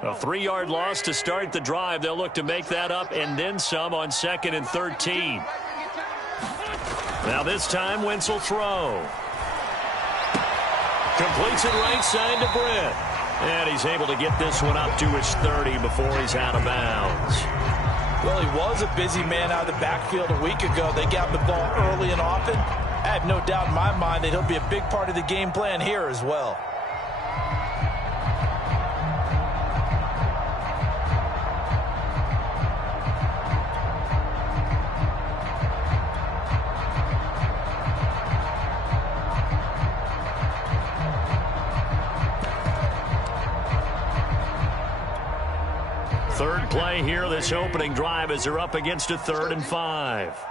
A 3-yard loss to start the drive. They'll look to make that up and then some on 2nd and 13. Now this time, Wentz will throw. Completes it right side to Britt. And he's able to get this one up to his 30 before he's out of bounds. Well, he was a busy man out of the backfield a week ago. They got the ball early and often. I have no doubt in my mind that he'll be a big part of the game plan here as well. Third play here, this opening drive, as they're up against a 3rd and 5.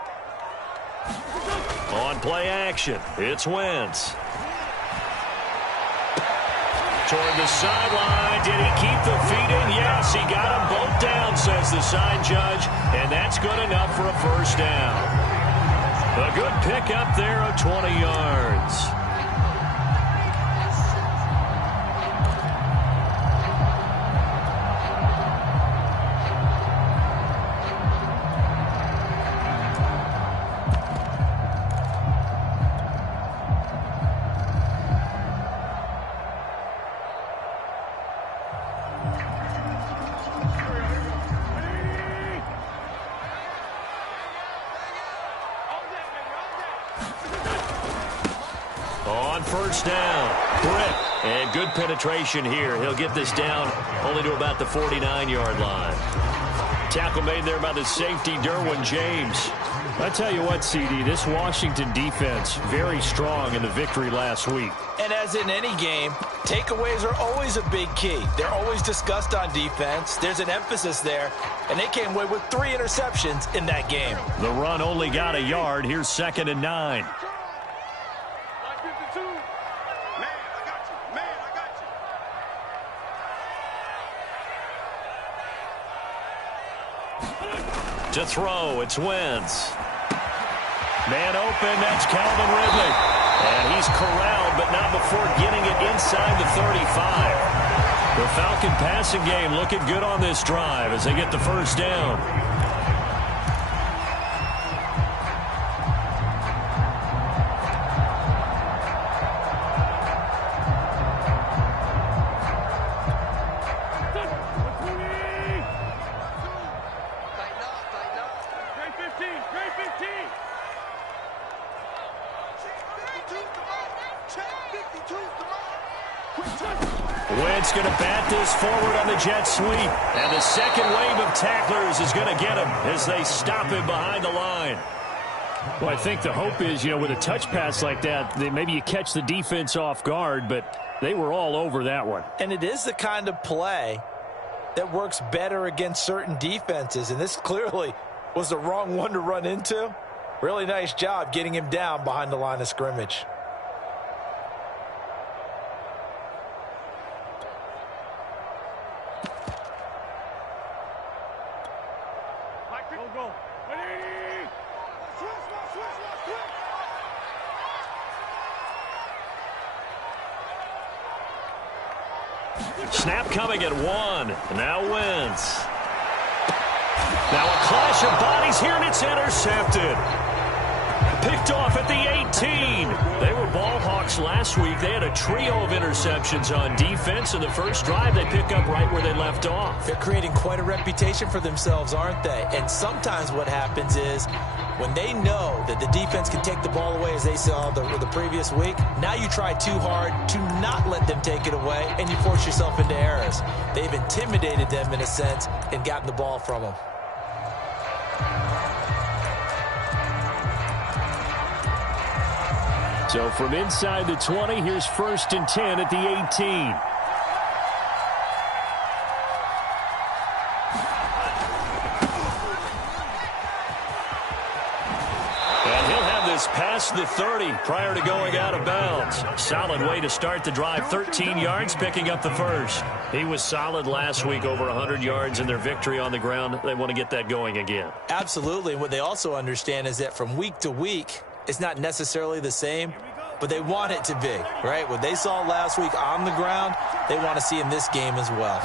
On play action, it's Wentz. Toward the sideline, did he keep the feet in? Yes, he got them both down, says the side judge, and that's good enough for a first down. A good pickup there of 20 yards. On first down, Britt. And good penetration here. He'll get this down only to about the 49-yard line. Tackle made there by the safety, Derwin James. I tell you what, CD, this Washington defense, very strong in the victory last week. And as in any game, takeaways are always a big key. They're always discussed on defense. There's an emphasis there, and they came away with 3 interceptions in that game. The run only got a yard. Here's 2nd and 9. To throw, it's Wentz. Man open, that's Calvin Ridley. And he's corralled, but not before getting it inside the 35. The Falcon passing game looking good on this drive as they get the first down. Wentz going to bat this forward on the jet sweep. And the second wave of tacklers is going to get him as they stop him behind the line. Well, I think the hope is, with a touch pass like that, maybe you catch the defense off guard, but they were all over that one. And it is the kind of play that works better against certain defenses, and this clearly was the wrong one to run into. Really nice job getting him down behind the line of scrimmage. Snap coming at 1. Now Wentz. Now a clash of bodies here, and it's intercepted. Picked off at the 18. They were ball hawks last week. They had a trio of interceptions on defense. In the first drive, they pick up right where they left off. They're creating quite a reputation for themselves, aren't they? And sometimes what happens is when they know that the defense can take the ball away, as they saw the previous week, now you try too hard to not let them take it away, and you force yourself into errors. They've intimidated them in a sense and gotten the ball from them. So from inside the 20, here's 1st and 10 at the 18. Past the 30 prior to going out of bounds. Solid way to start the drive. 13 yards, picking up the first. He was solid last week, over 100 yards in their victory on the ground. They want to get that going again. Absolutely. What they also understand is that from week to week, it's not necessarily the same, but they want it to be, right? What they saw last week on the ground, they want to see in this game as well.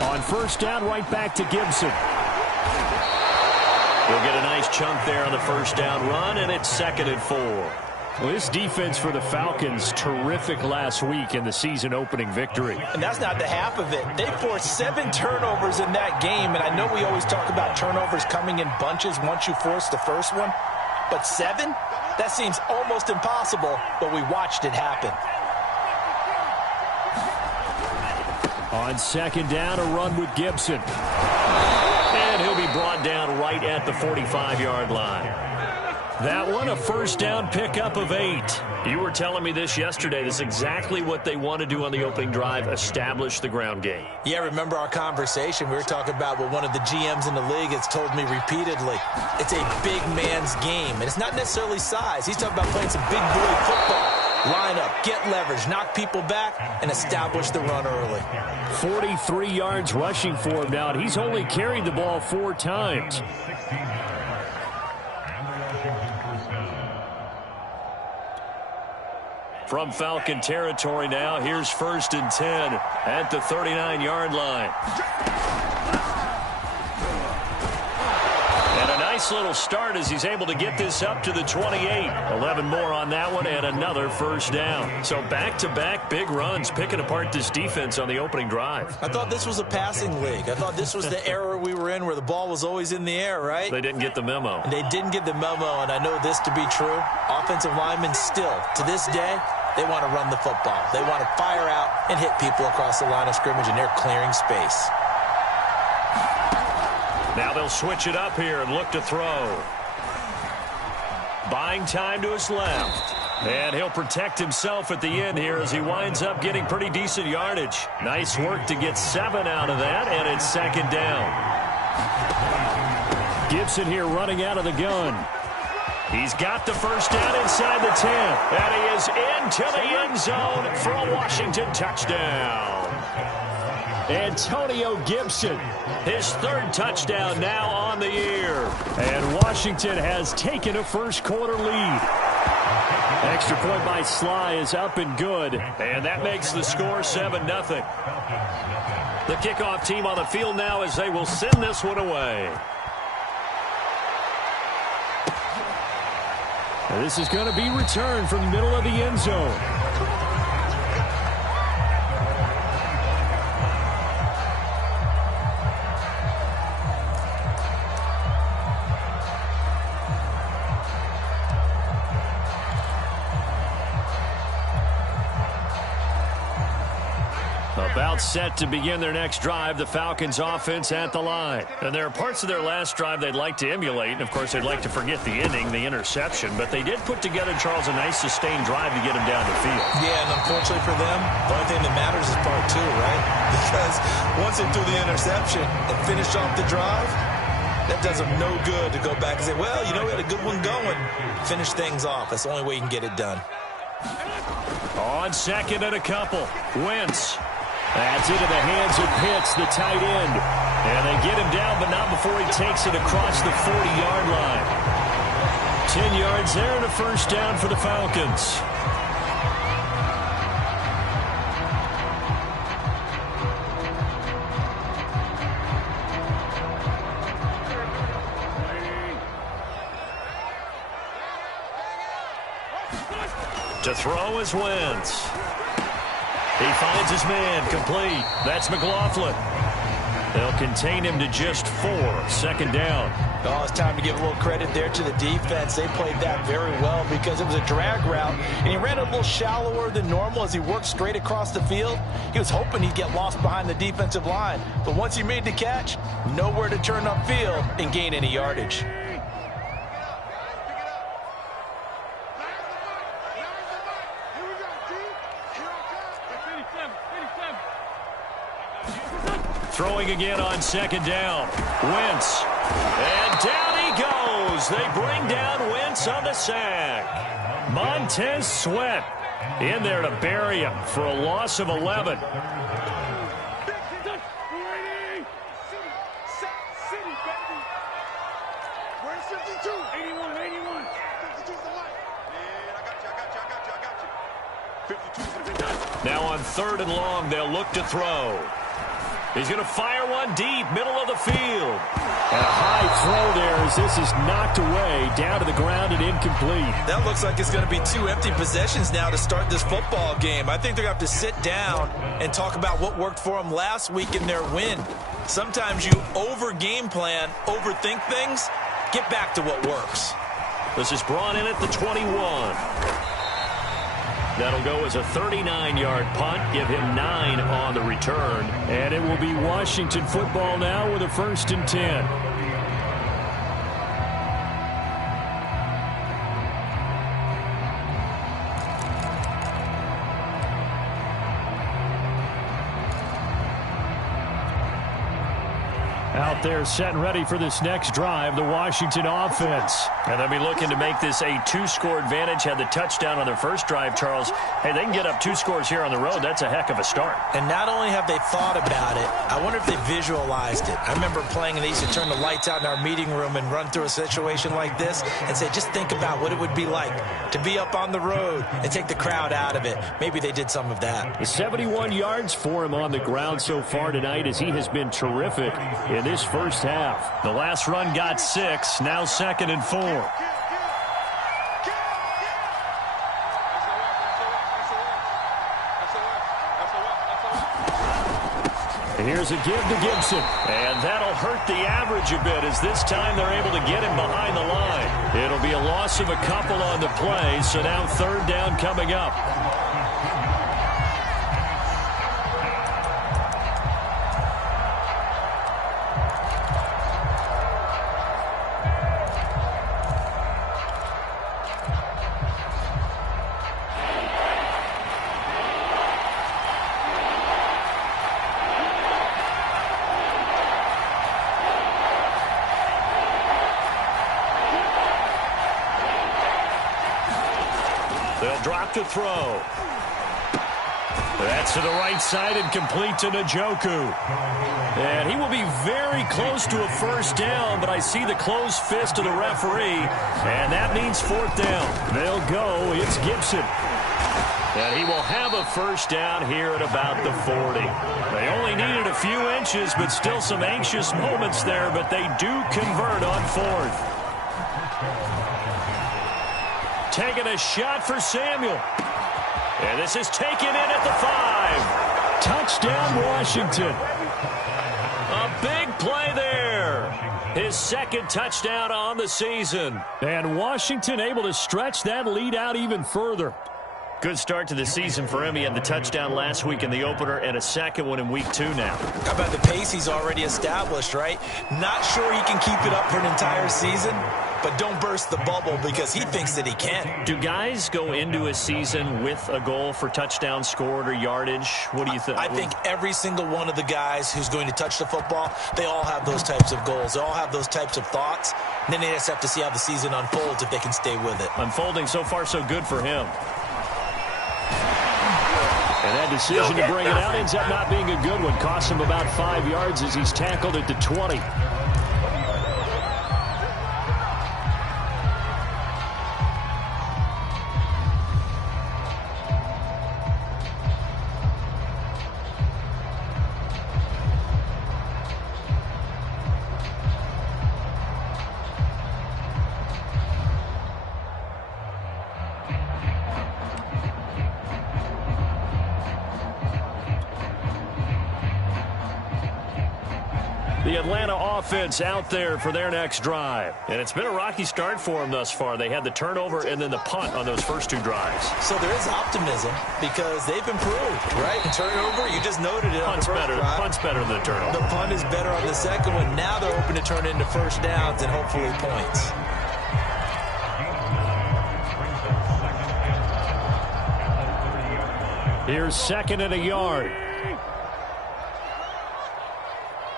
On first down, right back to Gibson. He'll get a nice chunk there on the first down run, and it's 2nd and 4. Well, this defense for the Falcons, terrific last week in the season-opening victory. And that's not the half of it. They forced 7 turnovers in that game, and I know we always talk about turnovers coming in bunches once you force the first one, but 7? That seems almost impossible, but we watched it happen. On second down, a run with Gibson. And he'll be brought down right at the 45-yard line. That one, a first down pickup of 8. You were telling me this yesterday. This is exactly what they want to do on the opening drive, establish the ground game. Yeah, remember our conversation? We were talking about what one of the GMs in the league has told me repeatedly. It's a big man's game, and it's not necessarily size. He's talking about playing some big boy football. Line up, get leverage, knock people back, and establish the run early. 43 yards rushing for him now, and he's only carried the ball 4 times. From Falcon territory now, here's 1st and 10 at the 39-yard line. And a nice little start as he's able to get this up to the 28. 11 more on that one and another first down. So back-to-back big runs, picking apart this defense on the opening drive. I thought this was a passing league. I thought this was the era we were in where the ball was always in the air, right? They didn't get the memo. And they didn't get the memo, and I know this to be true. Offensive linemen still, to this day, they want to run the football. They want to fire out and hit people across the line of scrimmage, and they're clearing space. Now they'll switch it up here and look to throw. Buying time to his left. And he'll protect himself at the end here as he winds up getting pretty decent yardage. Nice work to get 7 out of that, and it's 2nd down. Gibson here running out of the gun. He's got the first down inside the 10. And he is into the end zone for a Washington touchdown. Antonio Gibson. His 3rd touchdown now on the year. And Washington has taken a first-quarter lead. Extra point by Sly is up and good. And that makes the score 7-0. The kickoff team on the field now as they will send this one away. And this is going to be returned from the middle of the end zone. About set to begin their next drive, the Falcons offense at the line. And there are parts of their last drive they'd like to emulate. And, of course, they'd like to forget the ending, the interception. But they did put together, Charles, a nice sustained drive to get him down the field. Yeah, and unfortunately for them, the only thing that matters is part 2, right? Because once they threw the interception and finished off the drive, that does them no good to go back and say, well, you know, we had a good one going. Finish things off. That's the only way you can get it done. On 2nd and a couple, Wentz. That's into the hands of Pitts, the tight end. And they get him down, but not before he takes it across the 40-yard line. 10 yards there and a first down for the Falcons. To throw is Wentz. He finds his man, complete. That's McLaughlin. They'll contain him to just 4. 2nd down. Oh, it's time to give a little credit there to the defense. They played that very well because it was a drag route, and he ran a little shallower than normal as he worked straight across the field. He was hoping he'd get lost behind the defensive line, but once he made the catch, nowhere to turn upfield and gain any yardage. Throwing again on 2nd down. Wentz. And down he goes. They bring down Wentz on the sack. Montez Sweat in there to bury him for a loss of 11. Now on 3rd and long, they'll look to throw. He's going to fire one deep, middle of the field. And a high throw there as this is knocked away, down to the ground and incomplete. That looks like it's going to be 2 empty possessions now to start this football game. I think they're going to have to sit down and talk about what worked for them last week in their win. Sometimes you over-game plan, overthink things, get back to what works. This is brought in at the 21. That'll go as a 39-yard punt, give him 9 on the return. And it will be Washington football now with a 1st and 10. Out there set and ready for this next drive, the Washington offense. And they'll be looking to make this a 2-score advantage. Had the touchdown on their first drive, Charles. Hey, they can get up 2 scores here on the road. That's a heck of a start. And not only have they thought about it, I wonder if they visualized it. I remember playing and they used to turn the lights out in our meeting room and run through a situation like this and say, just think about what it would be like to be up on the road and take the crowd out of it. Maybe they did some of that. 71 yards for him on the ground so far tonight as he has been terrific in this first half. The last run got 6, now 2nd and 4. Here's a give to Gibson. And that'll hurt the average a bit as this time they're able to get him behind the line. It'll be a loss of a couple on the play, so now 3rd down coming up. They'll drop to throw. That's to the right side and complete to Njoku. And he will be very close to a 1st down, but I see the closed fist of the referee, and that means 4th down. They'll go. It's Gibson. And he will have a 1st down here at about the 40. They only needed a few inches, but still some anxious moments there, but they do convert on 4th. Taking a shot for Samuel. And this is taken in at the 5. Touchdown, Washington. A big play there. His 2nd touchdown on the season. And Washington able to stretch that lead out even further. Good start to the season for him. He had the touchdown last week in the opener and a 2nd one in week 2 now. How about the pace he's already established, right? Not sure he can keep it up for an entire season, but don't burst the bubble because he thinks that he can. Do guys go into a season with a goal for touchdown scored or yardage? What do you think? I think every single one of the guys who's going to touch the football, they all have those types of goals. They all have those types of thoughts. And then they just have to see how the season unfolds if they can stay with it. Unfolding so far so good for him. And that decision to bring it out ends up not being a good one. Costs him about 5 yards as he's tackled at the 20. The Atlanta offense out there for their next drive. And it's been a rocky start for them thus far. They had the turnover and then the punt on those first 2 drives. So there is optimism because they've improved, right? And turnover, you just noted it. Punt's better. Punt's better than the turnover. The punt is better on the 2nd one. Now they're hoping to turn it into 1st downs and hopefully points. Here's 2nd and a yard.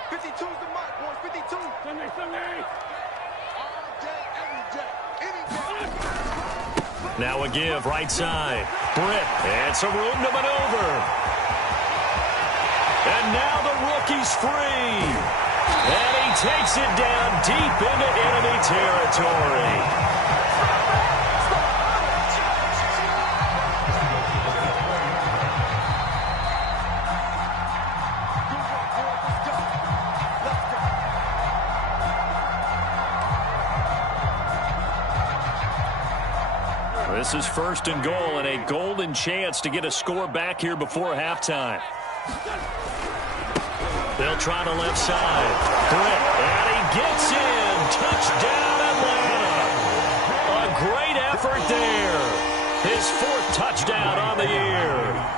52's the mark, boys. 52. Sunday. All day, every day. Any day. Now a give, right side. Britt, and some room to maneuver. And now the rookie's free. And he takes it down deep into enemy territory. This is 1st and goal and a golden chance to get a score back here before halftime. They'll try to left side. Britt, and he gets in. Touchdown, Atlanta. A great effort there. His 4th touchdown on the year.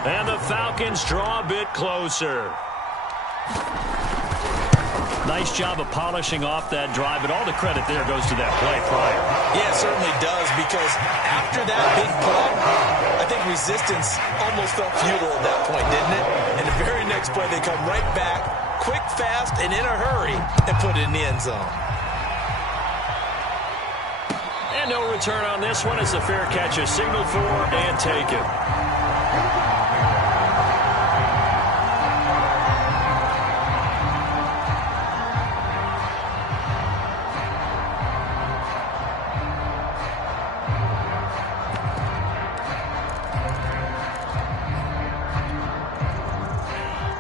And the Falcons draw a bit closer. Nice job of polishing off that drive, but all the credit there goes to that play prior. Yeah, it certainly does, because after that big play, I think resistance almost felt futile at that point, didn't it? And the very next play, they come right back, quick, fast, and in a hurry, and put it in the end zone. And no return on this one as the fair catch is signaled for and taken.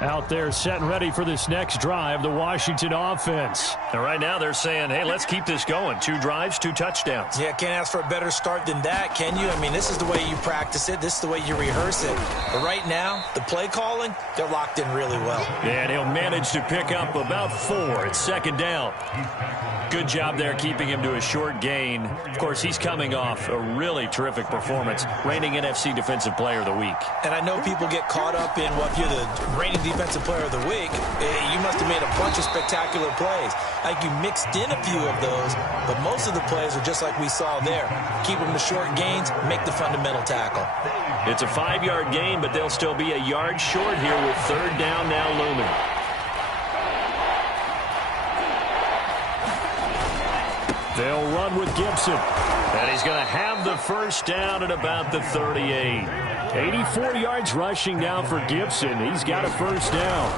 Out there set and ready for this next drive, the Washington offense. And right now they're saying, hey, let's keep this going. 2 drives, 2 touchdowns. Yeah, can't ask for a better start than that, can you? I mean, this is the way you practice it. This is the way you rehearse it. But right now, the play calling, they're locked in really well. And he'll manage to pick up about 4 at 2nd down. Good job there keeping him to a short gain. Of course, he's coming off a really terrific performance, reigning NFC Defensive Player of the Week. And I know people get caught up in, well, if you're the reigning Defensive Player of the Week, you must have made a bunch of spectacular plays. I think you mixed in a few of those, but most of the plays are just like we saw there. Keep them to short gains, make the fundamental tackle. It's a 5-yard gain, but they'll still be a yard short here with 3rd down now looming. They'll run with Gibson. And he's going to have the 1st down at about the 38. 84 yards rushing now for Gibson. He's got a 1st down.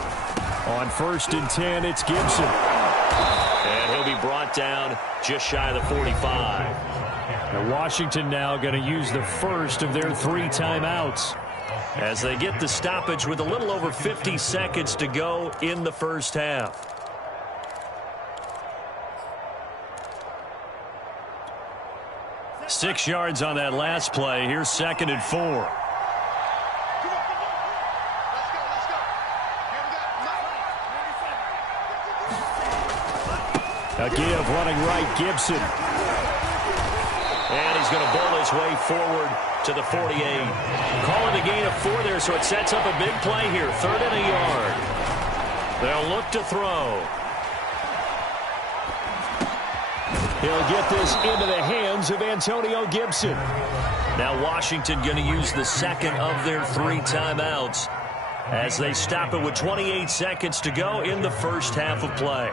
On 1st and 10, it's Gibson. And he'll be brought down just shy of the 45. Now Washington now going to use the 1st of their 3 timeouts as they get the stoppage with a little over 50 seconds to go in the 1st half. Six yards on that last play. Here's 2nd and 4. A give running right, Gibson. And he's going to bowl his way forward to the 48. Calling a gain of 4 there, so it sets up a big play here. 3rd and a yard. They'll look to throw. He'll get this into the hands of Antonio Gibson. Now Washington going to use the 2nd of their 3 timeouts as they stop it with 28 seconds to go in the 1st half of play.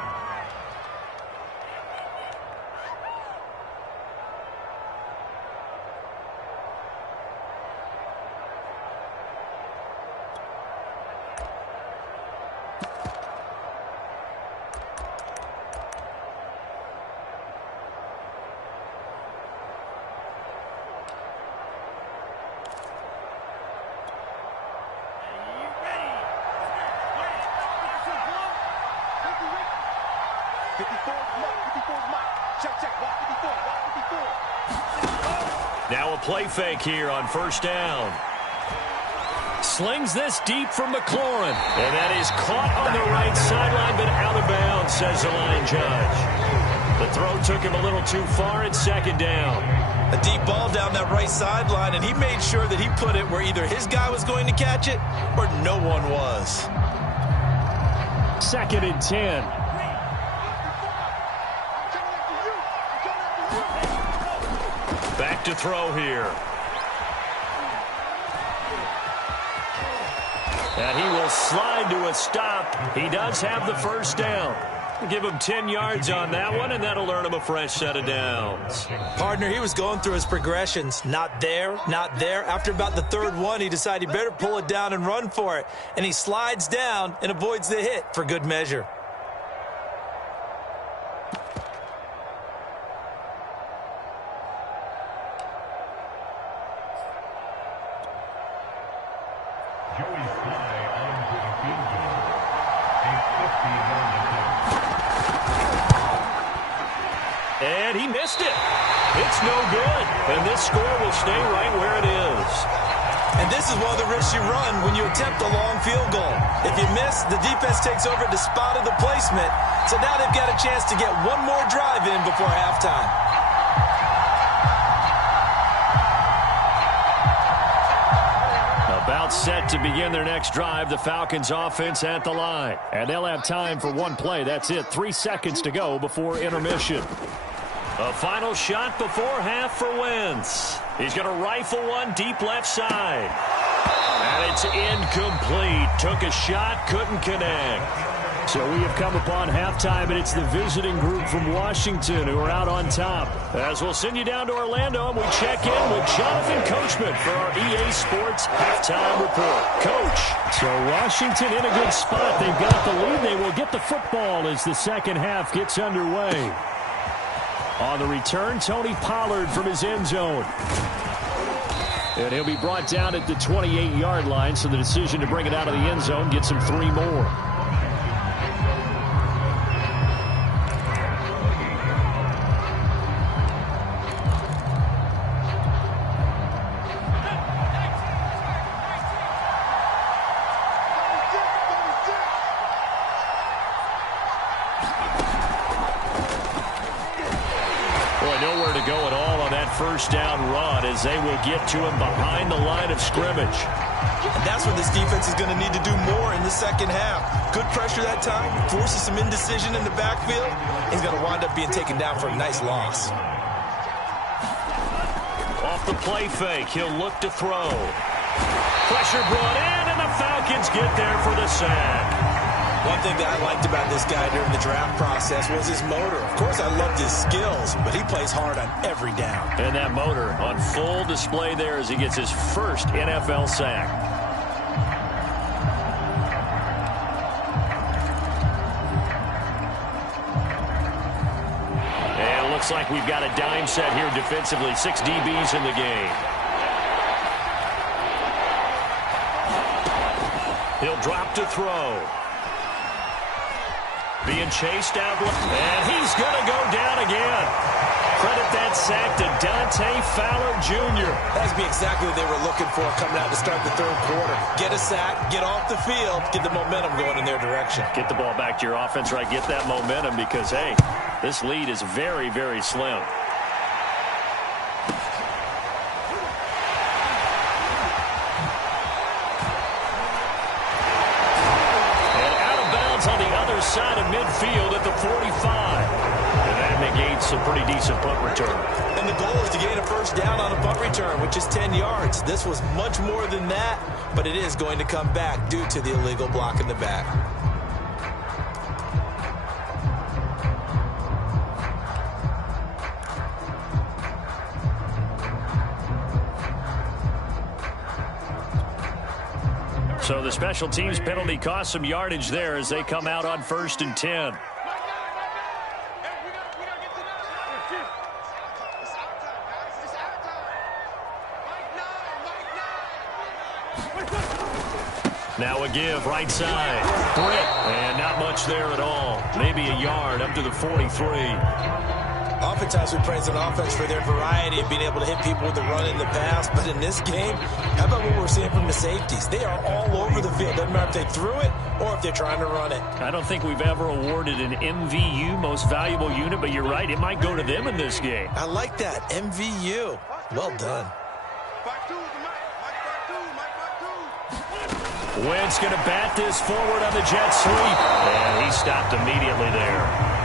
Now a play fake here on 1st down. Slings this deep from McLaurin. And that is caught on the right sideline, but out of bounds, says the line judge. The throw took him a little too far at 2nd down. A deep ball down that right sideline, and he made sure that he put it where either his guy was going to catch it or no one was. 2nd and 10. Back to throw here. And he will slide to a stop. He does have the 1st down. Give him 10 yards on that one, and that'll earn him a fresh set of downs. Partner, he was going through his progressions. Not there, not there. After about the 3rd one, he decided he better pull it down and run for it. And he slides down and avoids the hit for good measure. And he missed it. It's no good, and this score will stay right where it is. And this is one of the risks you run when you attempt a long field goal. If you miss, the defense takes over at the spot of the placement. So now they've got a chance to get one more drive in before halftime. About set to begin their next drive, the Falcons offense at the line. And they'll have time for one play. That's it. 3 seconds to go before intermission. A final shot before half for Wentz. He's going to rifle one deep left side. And it's incomplete. Took a shot, couldn't connect. So we have come upon halftime, and it's the visiting group from Washington who are out on top. As we'll send you down to Orlando, and we check in with Jonathan Coachman for our EA Sports Halftime Report. Coach. So Washington in a good spot. They've got the lead. They will get the football as the second half gets underway. On the return, Tony Pollard from his end zone. And he'll be brought down at the 28-yard line, so the decision to bring it out of the end zone gets him 3 more. First down run as they will get to him behind the line of scrimmage. And that's what this defense is going to need to do more in the second half. Good pressure that time, forces some indecision in the backfield. He's going to wind up being taken down for a nice loss. Off the play fake, he'll look to throw. Pressure brought in, and the Falcons get there for the sack. One thing that I liked about this guy during the draft process was his motor. Of course, I loved his skills, but he plays hard on every down. And that motor on full display there as he gets his first NFL sack. And it looks like we've got a dime set here defensively. 6 DBs in the game. He'll drop to throw. Being chased out, and he's going to go down again. Credit that sack to Dante Fowler Jr. That's exactly what they were looking for coming out to start the third quarter. Get a sack, get off the field, get the momentum going in their direction. Get the ball back to your offense, right? Get that momentum because, hey, this lead is very, very slim. On the other side of midfield at the 45. And that negates a pretty decent punt return. And the goal is to gain a first down on a punt return, which is 10 yards. This was much more than that, but it is going to come back due to the illegal block in the back. So the special teams penalty cost some yardage there as they come out on 1st and 10. Now a give, right side. Britt, and not much there at all. Maybe a yard up to the 43. Oftentimes we praise an offense for their variety of being able to hit people with the run in the pass. But in this game, how about what we're seeing from the safeties? They are all over the field. Doesn't matter if they threw it or if they're trying to run it. I don't think we've ever awarded an MVU, most valuable unit, but you're right. It might go to them in this game. I like that. MVU. Well done. Wentz going to bat this forward on the jet sweep. And he stopped immediately there.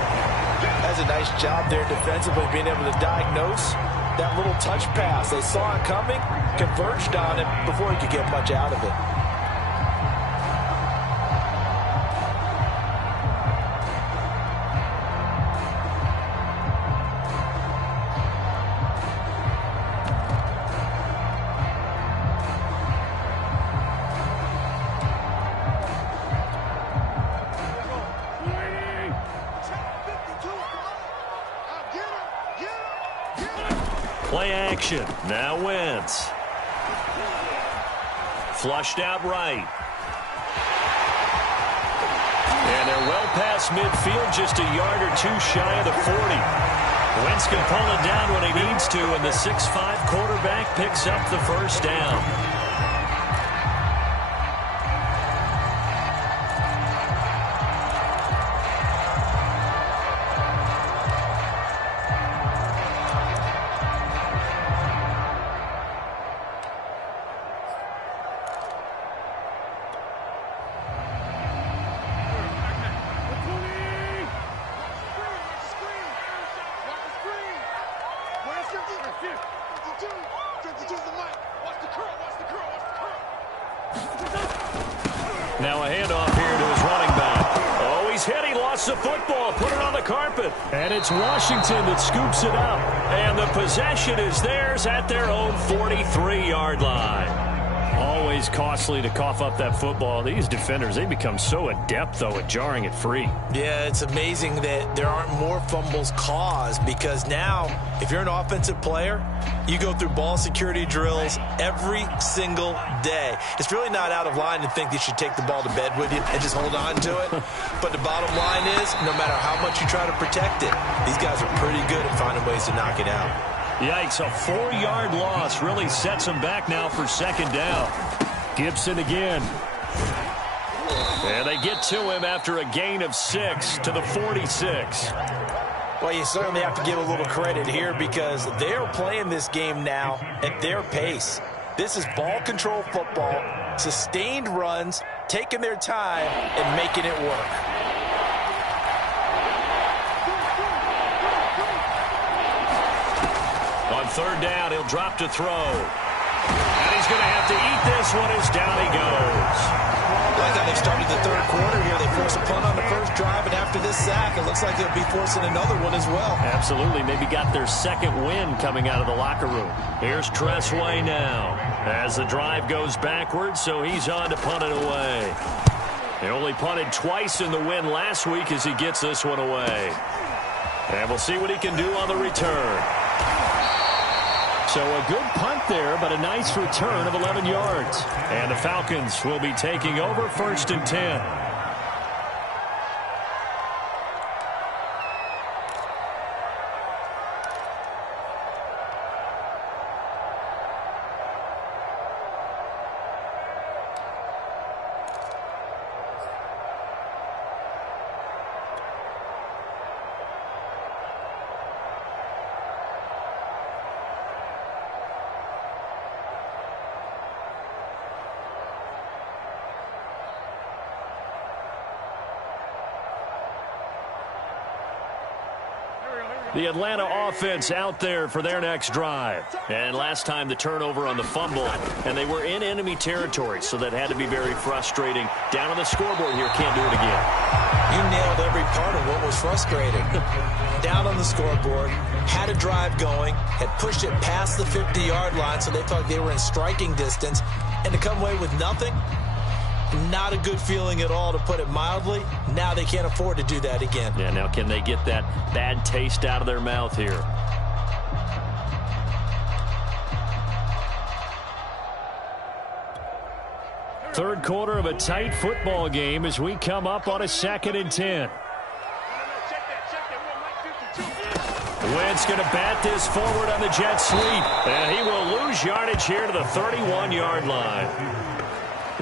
That's a nice job there defensively, being able to diagnose that little touch pass. They saw it coming, converged on it before he could get much out of it. Play action. Now Wentz. Flushed out right. And they're well past midfield, just a yard or two shy of the 40. Wentz can pull it down when he needs to, and the 6'5" quarterback picks up the first down. Now a handoff here to his running back. Oh, he's hit. He lost the football. Put it on the carpet. And it's Washington that scoops it up. And the possession is theirs at their own 43-yard line. Always costly to cough up that football. These defenders, they become so adept, though, at jarring it free. Yeah, it's amazing that there aren't more fumbles caused, because now, if you're an offensive player, you go through ball security drills every single day. It's really not out of line to think you should take the ball to bed with you and just hold on to it. But the bottom line is, no matter how much you try to protect it, these guys are pretty good at finding ways to knock it out. Yikes, a 4-yard loss really sets them back now for second down. Gibson again. And they get to him after a gain of 6 to the 46. Well, you certainly have to give a little credit here, because they're playing this game now at their pace. This is ball control football, sustained runs, taking their time and making it work. On third down, he'll drop to throw. And he's going to have to eat this one as down he goes. Like how they started the third quarter here. They forced a punt on the first drive, and after this sack, it looks like they'll be forcing another one as well. Absolutely. Maybe got their second win coming out of the locker room. Here's Tressway now as the drive goes backwards, so he's on to punt it away. He only punted twice in the win last week as he gets this one away. And we'll see what he can do on the return. So a good punt there, but a nice return of 11 yards. And the Falcons will be taking over 1st and 10. The Atlanta offense out there for their next drive. And last time the turnover on the fumble, and they were in enemy territory, so that had to be very frustrating. Down on the scoreboard here, can't do it again. You nailed every part of what was frustrating. Down on the scoreboard, had a drive going, had pushed it past the 50-yard line, so they thought they were in striking distance, and to come away with nothing, not a good feeling at all, to put it mildly. Now they can't afford to do that again. Yeah, now can they get that bad taste out of their mouth here? Third quarter of a tight football game as we come up on a 2nd and 10. Wentz going to bat this forward on the jet sweep. And he will lose yardage here to the 31-yard line.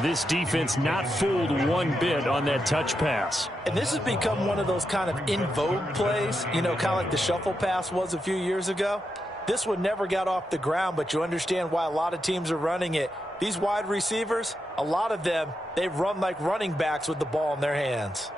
This defense not fooled one bit on that touch pass. And this has become one of those kind of in vogue plays, you know, kind of like the shuffle pass was a few years ago. This one never got off the ground, but you understand why a lot of teams are running it. These wide receivers, a lot of them, they run like running backs with the ball in their hands.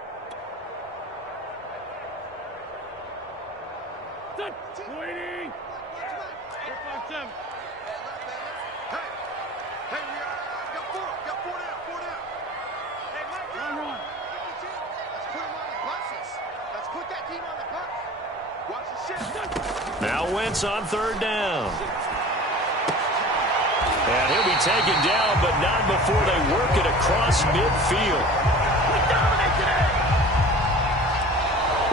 Now Wentz on third down. And he'll be taken down, but not before they work it across midfield.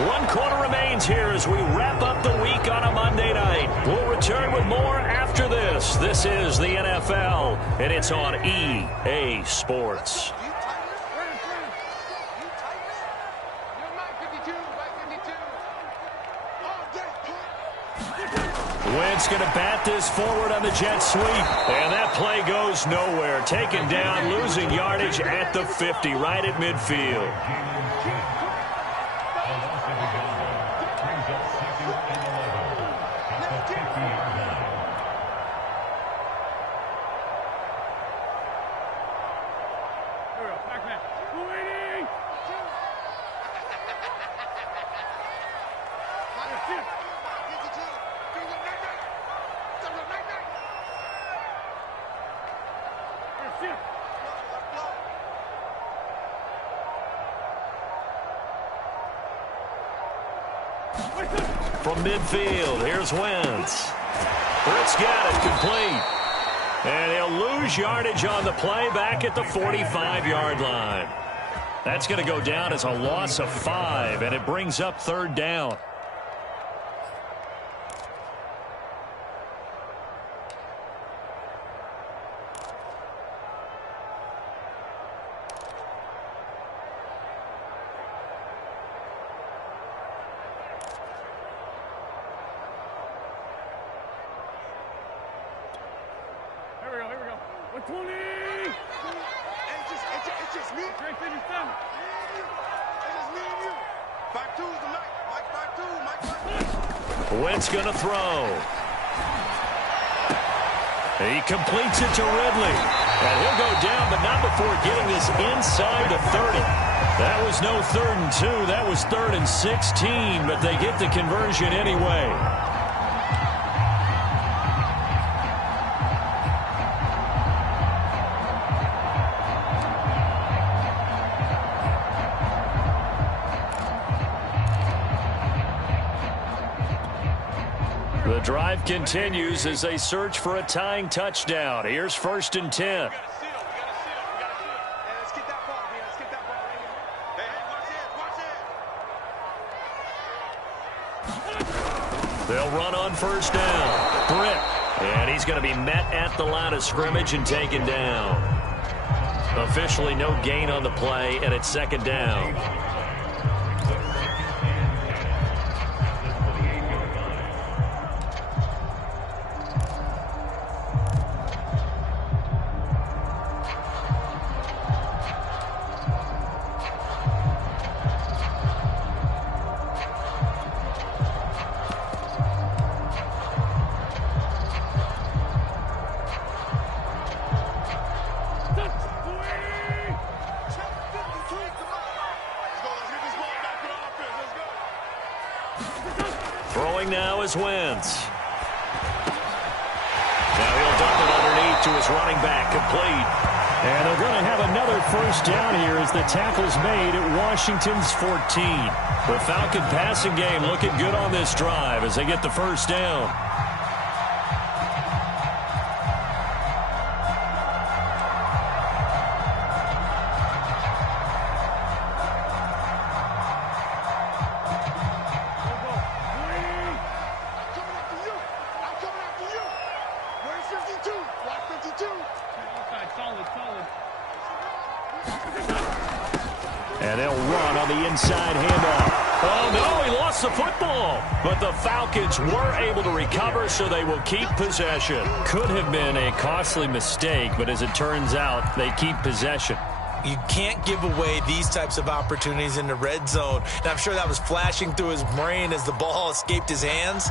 One quarter remains here as we wrap up the week on a Monday night. We'll return with more after this. This is the NFL, and it's on EA Sports. Wentz going to bat this forward on the jet sweep. And that play goes nowhere. Taken down, losing yardage at the 50, right at midfield. From midfield, here's Wentz. Britt's got it complete. And he'll lose yardage on the play back at the 45-yard line. That's going to go down as a loss of 5, and it brings up 3rd down. Wentz going to throw. He completes it to Ridley. And he'll go down, but not before getting this inside the 30. That was no 3rd and 2. That was 3rd and 16, but they get the conversion anyway. The drive continues as they search for a tying touchdown. Here's 1st and 10. They'll run on 1st down. Britt. And he's going to be met at the line of scrimmage and taken down. Officially no gain on the play, and it's 2nd down. Throwing now is Wentz. Now he'll dump it underneath to his running back, complete. And they're going to have another 1st down here as the tackle's made at Washington's 14. The Falcon passing game looking good on this drive as they get the 1st down. And they'll run on the inside handoff. Oh, no, he lost the football. But the Falcons were able to recover, so they will keep possession. Could have been a costly mistake, but as it turns out, they keep possession. You can't give away these types of opportunities in the red zone. And I'm sure that was flashing through his brain as the ball escaped his hands.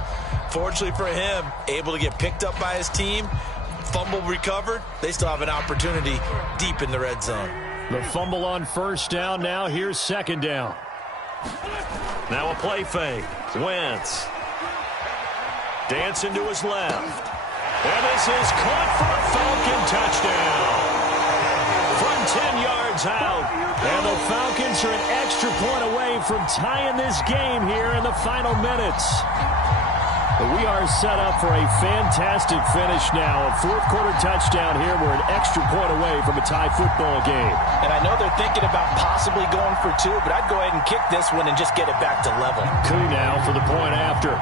Fortunately for him, able to get picked up by his team, fumble recovered. They still have an opportunity deep in the red zone. The fumble on 1st down. Now here's 2nd down. Now a play fake. Wentz. Dancing to his left. And this is caught for a Falcon touchdown. From 10 yards out. And the Falcons are an extra point away from tying this game here in the final minutes. We are set up for a fantastic finish now. A 4th-quarter touchdown here. We're an extra point away from a tie football game. And I know they're thinking about possibly going for 2, but I'd go ahead and kick this one and just get it back to level. Coup now for the point after.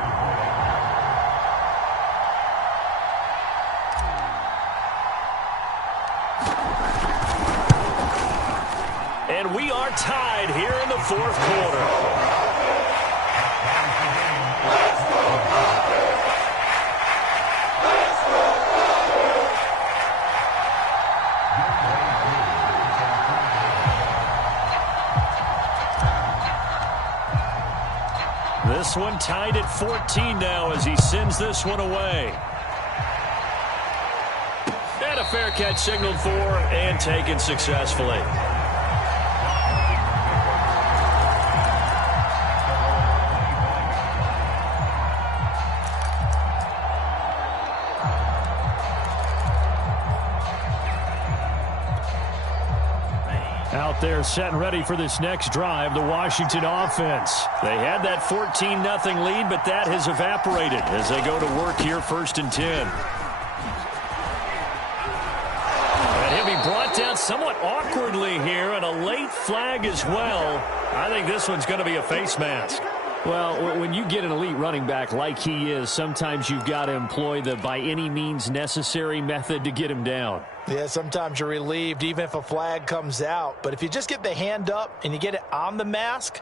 And we are tied here in the 4th quarter. This one tied at 14 now as he sends this one away. And a fair catch signaled for and taken successfully. Out there set and ready for this next drive, the Washington offense. They had that 14-0 lead, but that has evaporated as they go to work here, 1st and 10. And he'll be brought down somewhat awkwardly here, and a late flag as well. I think this one's going to be a face mask. Well, when you get an elite running back like he is, sometimes you've got to employ the by any means necessary method to get him down. Yeah, sometimes you're relieved even if a flag comes out. But if you just get the hand up and you get it on the mask,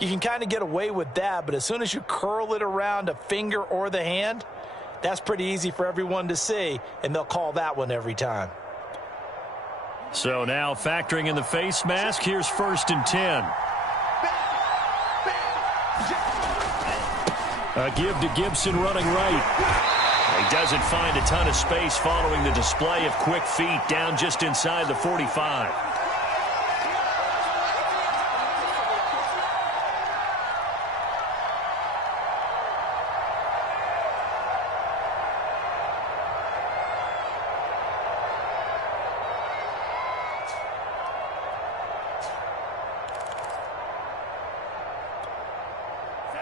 you can kind of get away with that. But as soon as you curl it around a finger or the hand, that's pretty easy for everyone to see, and they'll call that one every time. So now factoring in the face mask, here's 1st and 10. A give to Gibson running right. He doesn't find a ton of space following the display of quick feet down just inside the 45.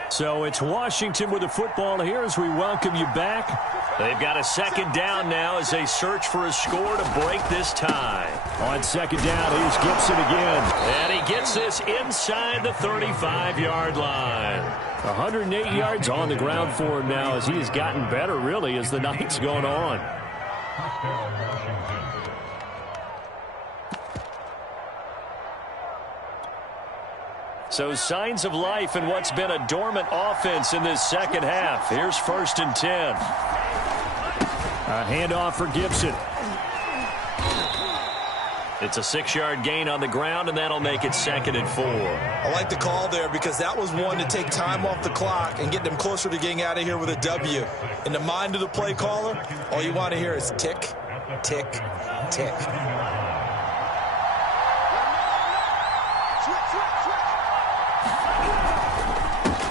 So it's Washington with the football here as we welcome you back. They've got a 2nd down now as they search for a score to break this tie. On 2nd down, here's Gibson again. And he gets this inside the 35-yard line. 108 yards on the ground for him now as he has gotten better, really, as the night's gone on. So signs of life in what's been a dormant offense in this second half. Here's 1st and 10. A handoff for Gibson. It's a 6-yard gain on the ground, and that'll make it 2nd and 4. I like the call there because that was one to take time off the clock and get them closer to getting out of here with a W. In the mind of the play caller, all you want to hear is tick, tick, tick.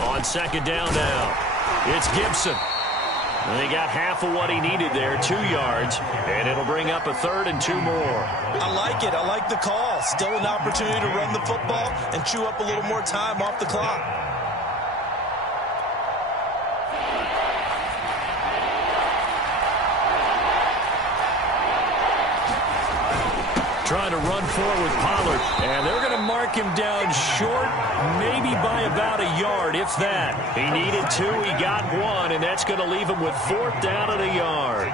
On 2nd down now, it's Gibson. And he got half of what he needed there, 2 yards, and it'll bring up a 3rd and 2 more. I like it. I like the call. Still an opportunity to run the football and chew up a little more time off the clock. Trying to run forward with Pollard. And they're going to mark him down short, maybe by about a yard, if that. He needed 2, he got 1, and that's going to leave him with 4th down and a yard.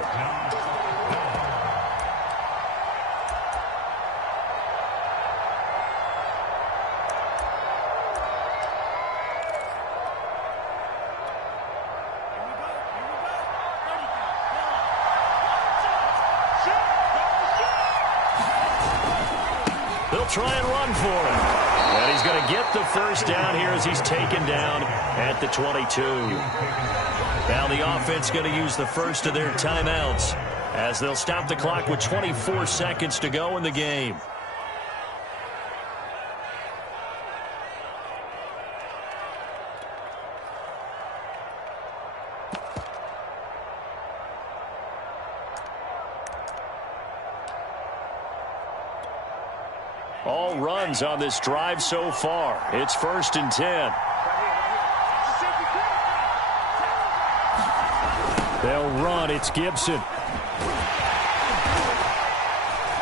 They'll try and run for him. And he's going to get the 1st down here as he's taken down at the 22. Now the offense going to use the first of their timeouts as they'll stop the clock with 24 seconds to go in the game. All runs on this drive so far. It's 1st and 10. They'll run. It's Gibson.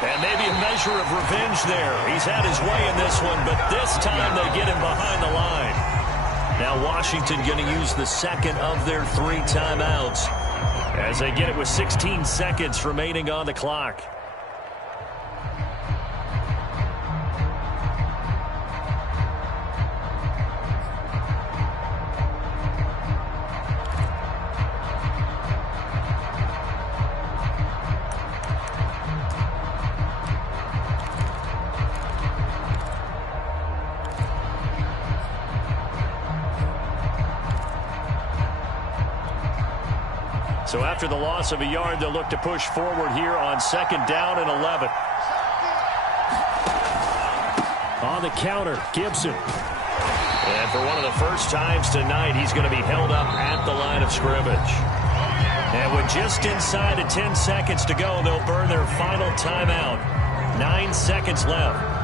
And maybe a measure of revenge there. He's had his way in this one, but this time they get him behind the line. Now Washington going to use the 2nd of their 3 timeouts as they get it with 16 seconds remaining on the clock. So after the loss of a yard, they'll look to push forward here on 2nd down and 11. On the counter, Gibson. And for one of the first times tonight, he's going to be held up at the line of scrimmage. And with just inside of 10 seconds to go, they'll burn their final timeout. 9 seconds left.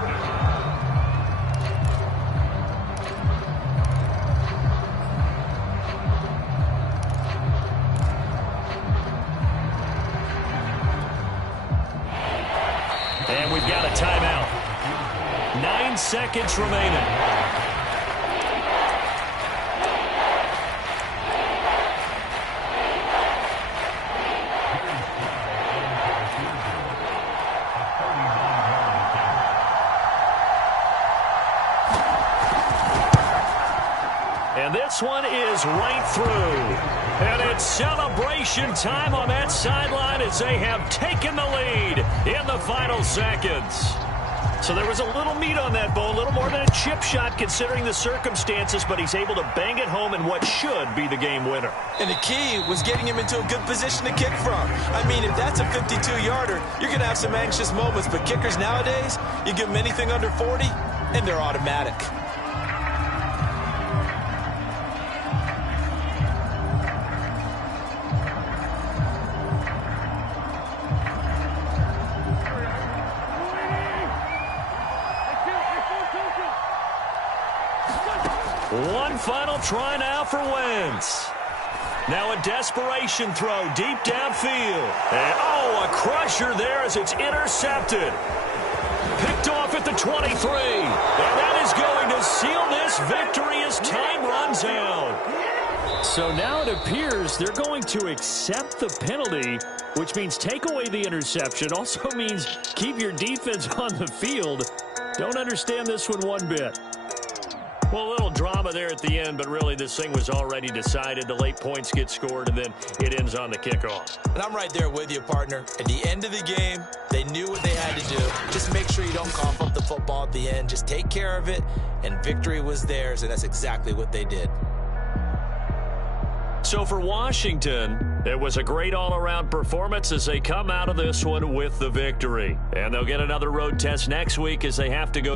And we've got a timeout. 9 seconds remaining. And this one is right through. And it's celebration time on that sideline as they have taken the lead in the final seconds. So there was a little meat on that bone, a little more than a chip shot considering the circumstances, but he's able to bang it home in what should be the game winner. And the key was getting him into a good position to kick from. I mean, if that's a 52-yarder, you're going to have some anxious moments, but kickers nowadays, you give them anything under 40, and they're automatic. One final try now for Wentz. Now a desperation throw deep downfield. And, a crusher there as it's intercepted. Picked off at the 23. And that is going to seal this victory as time runs out. So now it appears they're going to accept the penalty, which means take away the interception. Also means keep your defense on the field. Don't understand this one bit. Well, a little drama there at the end, but really this thing was already decided. The late points get scored, and then it ends on the kickoff. And I'm right there with you, partner. At the end of the game, they knew what they had to do. Just make sure you don't cough up the football at the end. Just take care of it, and victory was theirs, and that's exactly what they did. So for Washington, it was a great all-around performance as they come out of this one with the victory. And they'll get another road test next week as they have to go